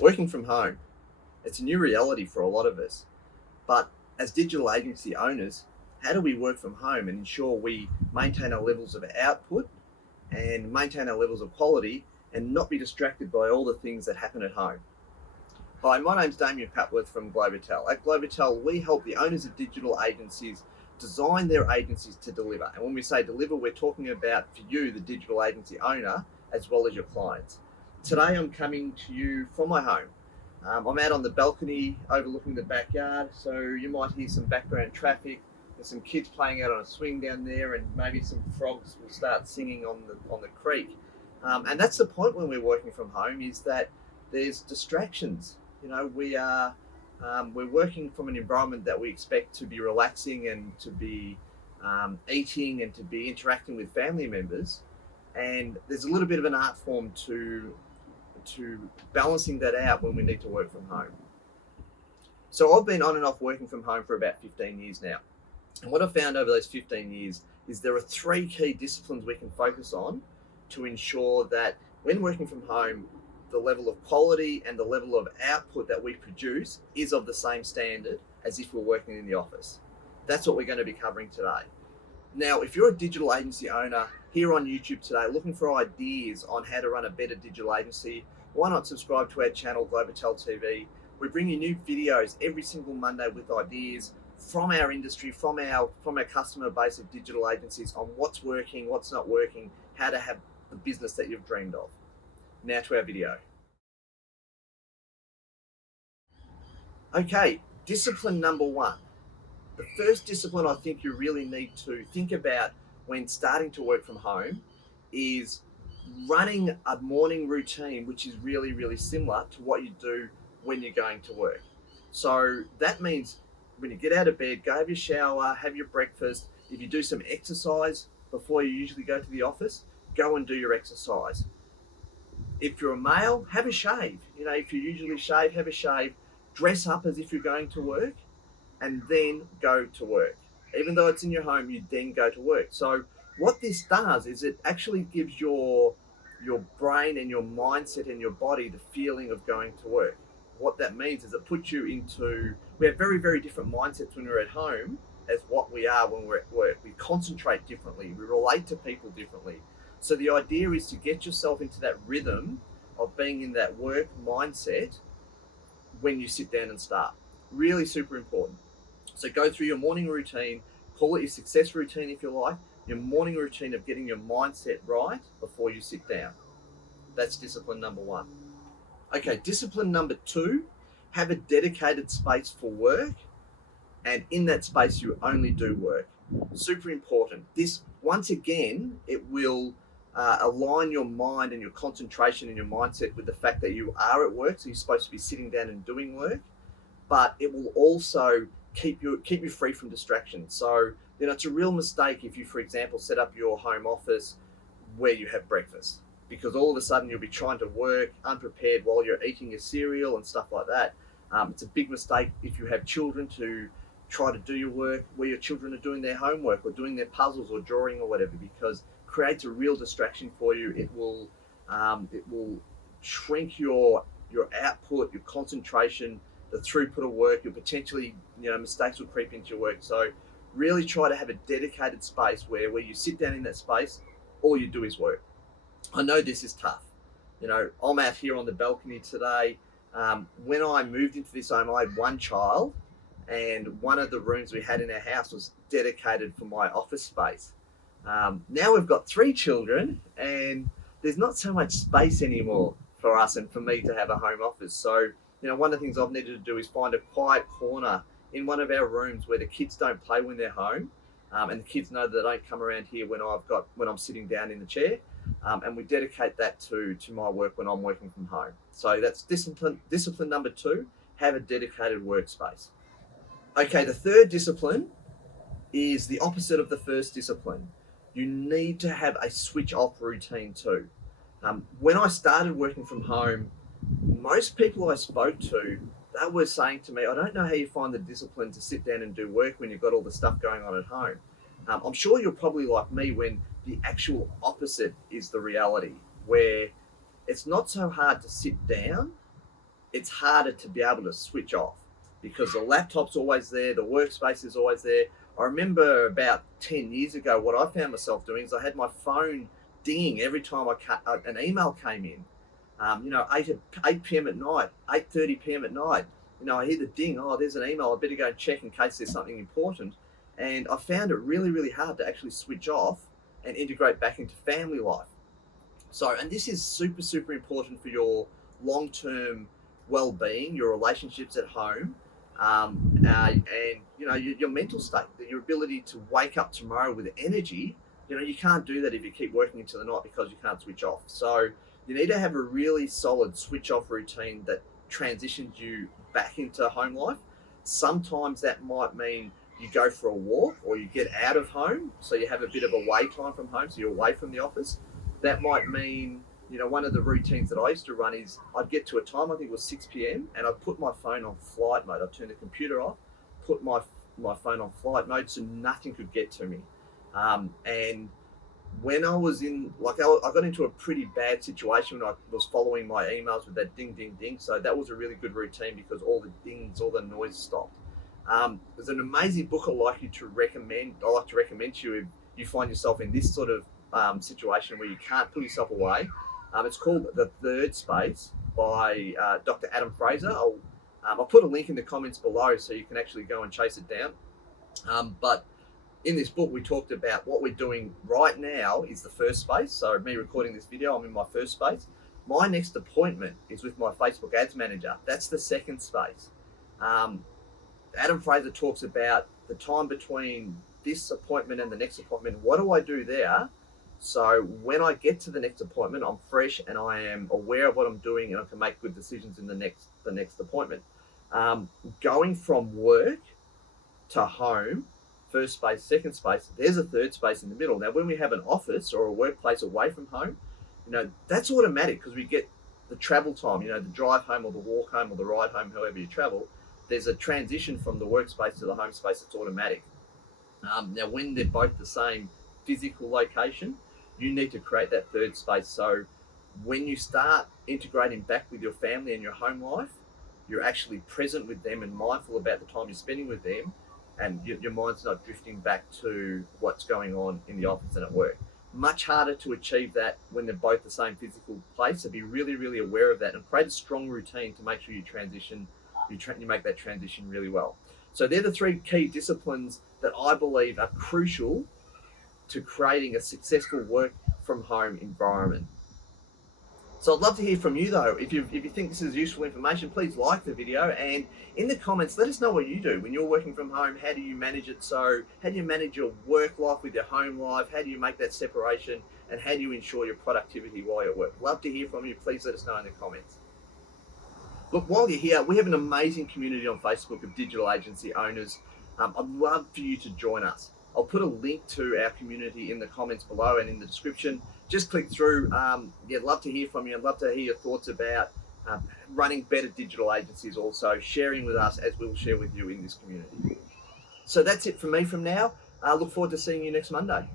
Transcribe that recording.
Working from home, it's a new reality for a lot of us. But as digital agency owners, how do we work from home and ensure we maintain our levels of output and maintain our levels of quality and not be distracted by all the things that happen at home? Hi, my name's Damien Papworth from Globotel. At Globotel, we help the owners of digital agencies design their agencies to deliver. And when we say deliver, we're talking about for you, the digital agency owner, as well as your clients. Today, I'm coming to you from my home. I'm out on the balcony overlooking the backyard, so you might hear some background traffic. There's some kids playing out on a swing down there, and maybe some frogs will start singing on the creek. And that's the point when we're working from home, is that there's distractions. We're working from an environment that we expect to be relaxing and to be eating and to be interacting with family members, and there's a little bit of an art form to balancing that out when we need to work from home. So I've been on and off working from home for about 15 years now. And what I've found over those 15 years is there are three key disciplines we can focus on to ensure that when working from home, the level of quality and the level of output that we produce is of the same standard as if we're working in the office. That's what we're going to be covering today. Now, if you're a digital agency owner here on YouTube today looking for ideas on how to run a better digital agency, why not subscribe to our channel, Globotel TV? We bring you new videos every single Monday with ideas from our industry, from our customer base of digital agencies on what's working, what's not working, how to have the business that you've dreamed of. Now to our video. Okay, discipline number one. The first discipline I think you really need to think about when starting to work from home is running a morning routine, which is really, really similar to what you do when you're going to work. So that means when you get out of bed, go have your shower, have your breakfast. If you do some exercise before you usually go to the office, go and do your exercise. If you're a male, have a shave. If you usually shave, have a shave. Dress up as if you're going to work, and then go to work. Even though it's in your home, you then go to work. So what this does is it actually gives your brain and your mindset and your body the feeling of going to work. What that means is it puts you into, we have very, very different mindsets when we're at home as what we are when we're at work. We concentrate differently, we relate to people differently. So the idea is to get yourself into that rhythm of being in that work mindset when you sit down and start. Really super important. So go through your morning routine, call it your success routine if you like, your morning routine of getting your mindset right before you sit down. That's discipline number one. Okay, discipline number two, have a dedicated space for work, and in that space you only do work. Super important. This, once again, it will align your mind and your concentration and your mindset with the fact that you are at work, so you're supposed to be sitting down and doing work, but it will also keep you free from distractions. So it's a real mistake if you, for example, set up your home office where you have breakfast, because all of a sudden you'll be trying to work unprepared while you're eating your cereal and stuff like that. It's a big mistake if you have children to try to do your work where your children are doing their homework or doing their puzzles or drawing or whatever, because it creates a real distraction for you. It will shrink your output, your concentration, the throughput of work. You'll potentially, mistakes will creep into your work. So really try to have a dedicated space where you sit down in that space, all you do is work. I know this is tough. I'm out here on the balcony today. When I moved into this home, I had one child, and one of the rooms we had in our house was dedicated for my office space. Now we've got three children, and there's not so much space anymore for us and for me to have a home office. So, one of the things I've needed to do is find a quiet corner in one of our rooms where the kids don't play when they're home, and the kids know that they don't come around here when I'm sitting down in the chair. And we dedicate that to my work when I'm working from home. So that's discipline number two, have a dedicated workspace. Okay, the third discipline is the opposite of the first discipline. You need to have a switch off routine too. When I started working from home, most people I spoke to, they were saying to me, I don't know how you find the discipline to sit down and do work when you've got all the stuff going on at home. I'm sure you're probably like me when the actual opposite is the reality, where it's not so hard to sit down, it's harder to be able to switch off because the laptop's always there, the workspace is always there. I remember about 10 years ago, what I found myself doing is I had my phone dinging every time an email came in. 8 p.m. at night, 8:30 p.m. at night. I hear the ding. Oh, there's an email. I better go and check in case there's something important. And I found it really, really hard to actually switch off and integrate back into family life. So, and this is super, super important for your long term well being, your relationships at home, and your mental state, your ability to wake up tomorrow with energy. You can't do that if you keep working into the night because you can't switch off. So, you need to have a really solid switch off routine that transitions you back into home life. Sometimes that might mean you go for a walk or you get out of home, so you have a bit of away time from home, so you're away from the office. That might mean, one of the routines that I used to run is I'd get to a time, I think it was 6 p.m., and I'd put my phone on flight mode. I'd turn the computer off, put my phone on flight mode so nothing could get to me. And when I was I got into a pretty bad situation when I was following my emails with that ding, ding, ding. So that was a really good routine because all the dings, all the noise stopped. There's an amazing book I like to recommend to you if you find yourself in this sort of situation where you can't pull yourself away. It's called The Third Space by Dr. Adam Fraser. I'll put a link in the comments below so you can actually go and chase it down. But in this book, we talked about what we're doing right now is the first space. So me recording this video, I'm in my first space. My next appointment is with my Facebook ads manager. That's the second space. Adam Fraser talks about the time between this appointment and the next appointment. What do I do there? So when I get to the next appointment, I'm fresh and I am aware of what I'm doing and I can make good decisions in the next appointment. Going from work to home, first space, second space, there's a third space in the middle. Now, when we have an office or a workplace away from home, that's automatic because we get the travel time, the drive home or the walk home or the ride home, however you travel. There's a transition from the workspace to the home space that's automatic. Now, when they're both the same physical location, you need to create that third space. So when you start integrating back with your family and your home life, you're actually present with them and mindful about the time you're spending with them, and your mind's not drifting back to what's going on in the office and at work. Much harder to achieve that when they're both the same physical place. So be really, really aware of that and create a strong routine to make sure you transition. You make that transition really well. So they're the three key disciplines that I believe are crucial to creating a successful work from home environment. So I'd love to hear from you though. If you think this is useful information, please like the video, and in the comments let us know what you do when you're working from home. How do you manage it? So how do you manage your work life with your home life? How do you make that separation? And how do you ensure your productivity while you're at work? Love to hear from you. Please let us know in the comments. Look, while you're here, we have an amazing community on Facebook of digital agency owners. I'd love for you to join us. I'll put a link to our community in the comments below and in the description. Just click through. Love to hear from you. I'd love to hear your thoughts about running better digital agencies, also sharing with us as we'll share with you in this community. So that's it from me from now. I look forward to seeing you next Monday.